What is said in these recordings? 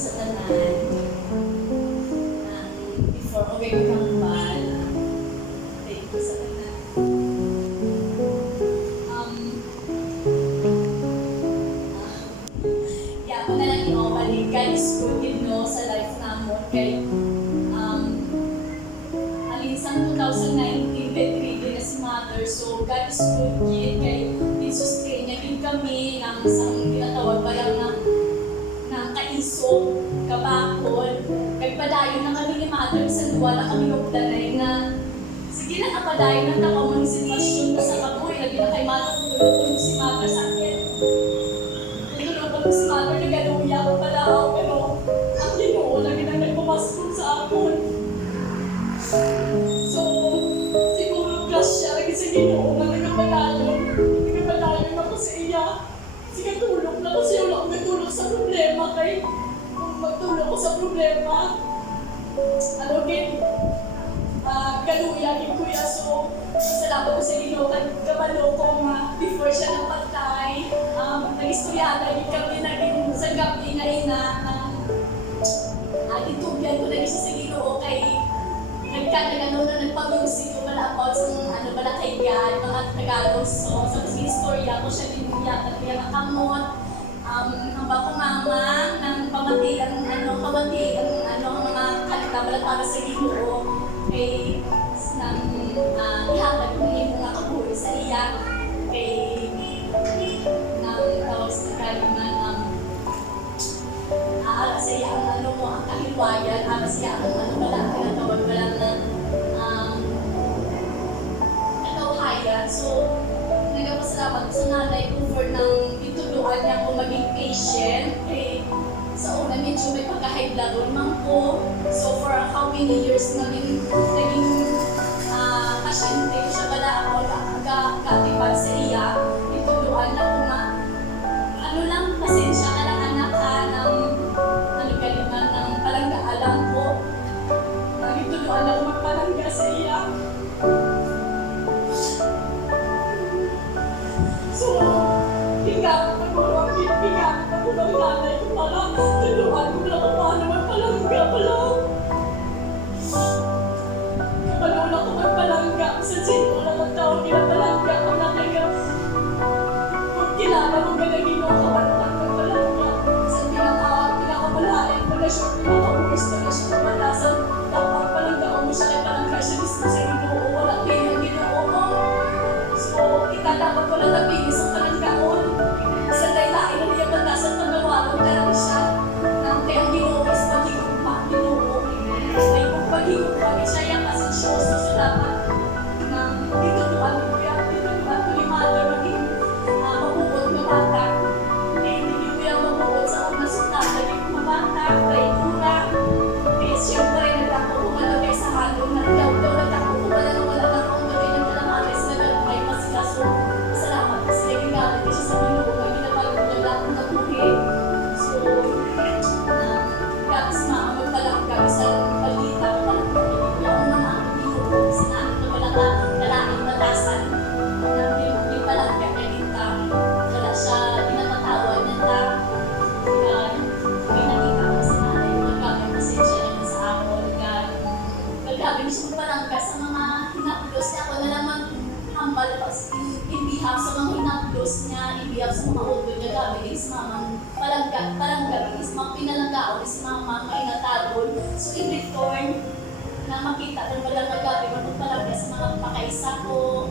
sa tanan na before ko kayo kambal. Thank you sa tanan. Yeah, ako na lang inuubalik. God is good, you know, sa life namon. Kay, alinsang 2019, kay trigger na si Mother. So, God is good, yun. Kay, in-sustain niya din kami ng isang tinatawag pa lang ng kaisog, kabakol. Kay padayon na kami ni Mother sa luwa na kami nagdanay na sige na kapadayon ng takamang sitwasyon na sa kabuhay. Lagi na kay Mother, tulog si Mother sa akin. Tulog si Mother, nagaluya ko pala ako, pero ang Ginoo, lagi na nagpamaskol sa akin. So, siguro grasya lagi sa Ginoo na nagapalayon ako sa iya. Sige, tulog na kasi wala akong matulog sa problema kay kung magtulog ko sa problema, ano din, galuya din kuya. So, salamat ko sa Ginoo kay kabalo ko before siya napatay. Nag-istoryada din kami naging sa gabi na ina itubyan ko na isa sa Ginoo kay nagkano na nagpag-music ko pala about sa pala kay God, mga Tagalog songs. So, tapos istorya ko siya din yata kaya makamot. Ang bako mama ng pamatian ang mga kanta pala para sa Ginoo kay nang ihatag ko yung mga kabuhi sa iya kay nang tawag sa kaliman sa iya ang kahilwayan, sa iya ang pala tinatawag pala na katawhayan. So, nagpasalamat ko sa nanay ko for nang ituluan niya ko maging patient. Kay sa una medyo may pagka-high blood naman ko. So, for how many years naging pasyente ko siya pala ako katipad sa iya. Ituluan na ko pasensya ka lang anak ha ng kaliman ng palangga alam ko. Nagituluan na ko magpalangga sa iya. So, bigat ako ng nanay ko pala. Tuluan ko lang kung paano magpalangga pala. Kapalo lang ko magpalangga. Sa sino lang ang tao pinapalangga. Ang nakaga. Kung kilala mo ka na Ginoo, kapalo lang magpalangga. Sa pinakabalain pala siya, pinaka-uwis pala siya kamalasan. Dapat palangga mo siya ay palangga siya mismo sa Ginoo. Wala kayo ng Ginoo mo. So, dapat ko lang napilis ang palanggaon. Sa daylain na niya pagkasan pagkawalong ka lang siya. Nang kaya ang Ginoo is paghigugma, Ginoo. Ay kung paghigugma, siya yung pasensyoso. So, dapat nang dituluan ko ni Mother maging mabuot na bata. Kaya hindi ko yung mabuot sa una suta. Laging mabata, kaya tura. Kaya siyempre, nagkakakumalo kayo sa halong. Nagdaw-daw nagkakakumalo na wala kang kung gawin ng kalamari. Sila nagmay pa sila. So, masalamat kasi naging gamit siya sa Ginoo. May ginapag ko lang akong nabuhi. So, gabi sa mga magpalangga sa balita ko pala. Hindi ako naman ang Ginoo. Sa namin na wala ka nalaking batasan. Hindi palangga kay Dita. Wala siya pinatatawan niya ta. May nakita ko sa nanay. Nagkabay pasensya naman sa ako. Nagkabay siya magpalangga sa mga hinaplos niya. Ako na naman hambal ibihap sa mga hinaplos niya. Ibihap sa mga ulo niya. Gabi din sa mga palangga din sa mga pinalanggaon sa mga mainatagol. So, in return, na makita ng walang nagabi magpalangga sa mga pakaisa ko.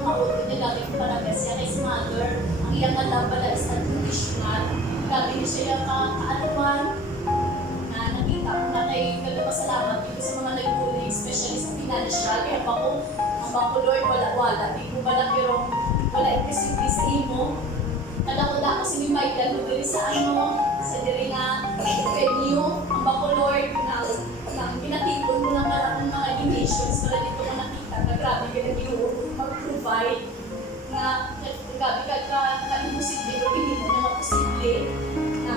Mga ulo niya gabi ko palangga siya kay si Mother. Ang iyang alam pala is unconditional. Gabi niya siya yung kaaluan na nakita ko na kay kagapasalamat dito sa mga nag-bullying, especially sa financial. Kaya ang bako Lord, wala. Di ko pala pero wala imposible sa imo. Nalakula ko si Michael ko diri sa sa diri nga venue. Ang bako Lord, na pinatipon ko lang maraming mga donations para dito ko nakita na grabe ka na Ginoo mag-provide na grabe ka imposible pero hindi mo na maposible na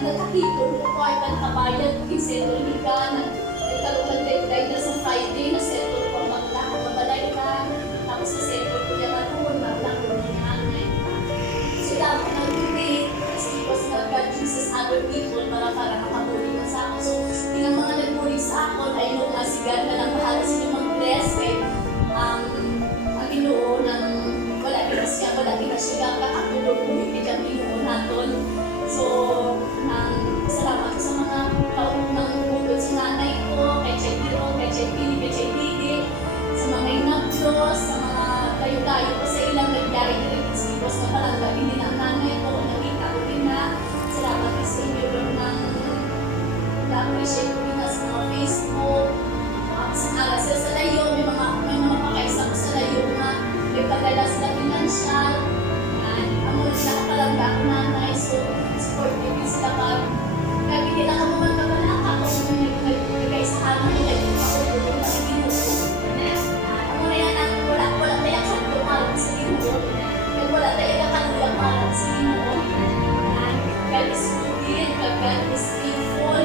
natatipon ko ay kabayad kung settle ka nagkaroon ng deadline na sa Friday na settle ko maglahat mabalay ka tapos na settle ko yung maglahat ko na yan so dapat nag-debate kasi was God Jesus other people para makabuli ka sa akin. So, yung mga nagbuli sa akin, I know nga si God na lang bahala sila mag-bless. Kaya, ang Ginoo ng wala kita siya kakatulog kung hindi ka Ginoo naton. So, salamat sa mga kaunang bukod sa nanay ko, kay Chay Tiro, kay Chay Pili, kay Chay Didi, sa mga inagdos, sa mga layo-layo ko sa ilang nagyari nila Kiskibos na palangga din ang nanay ko, nakita ko din na. Salamat din sa inyo doon ng na-appreciate ko din sa mga Facebook, sa ala sila sa layo, may mga pakaisa ko sa layo na nagpagala sila financial, ang mga nakapalangga ako nanay, so supportive din sila kaya hindi lang ako magkabalaka kung nagkakaisa ka naman naging makaulo na sa Ginoo. Ang mga yan ang wala tayo kalulungan sa Ginoo. Kaya wala tayo kalulungan sa Ginoo. God is good, God is faithful,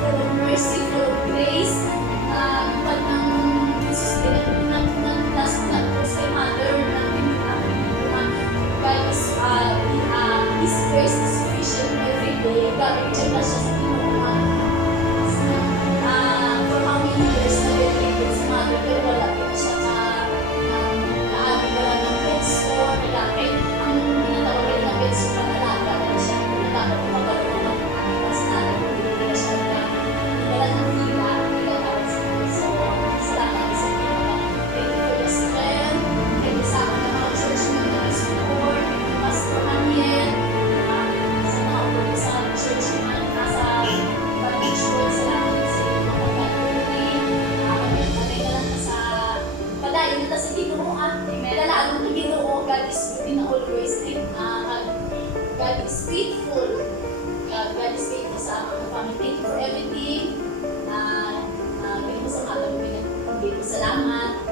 full of mercy, full of grace. Iwan ng Jesus din ang last na po sa mother na pinagkakaroon. God is His grace is sufficient every day. Gagawin na siya sa Ginoo. For how many years na din sa mother, pero wala din siya naabigala ng betso. Dati, ang tinatawagin na betso panalaga na siya. Pinalaga ko magkaroon ng mas natin kung hindi na siya wala ng hila. Pinatawag sa betso. Salamat sa Ginoo. Thank you for your strength. Thank you sa akin ng mga church na nag-support. Pastor Daniel. Sa mga ulo sa church na nasa pag-issue. Salamat sa inyo mga pag-tuloy. Pagkakagay na lang sa padayon na sa Ginoo. Lalalo na Ginoo. God is good in always. God is faithful. God is faithful sa mga family. Thank you for everything. Ganyan po sa mga pag-ibig. Salamat.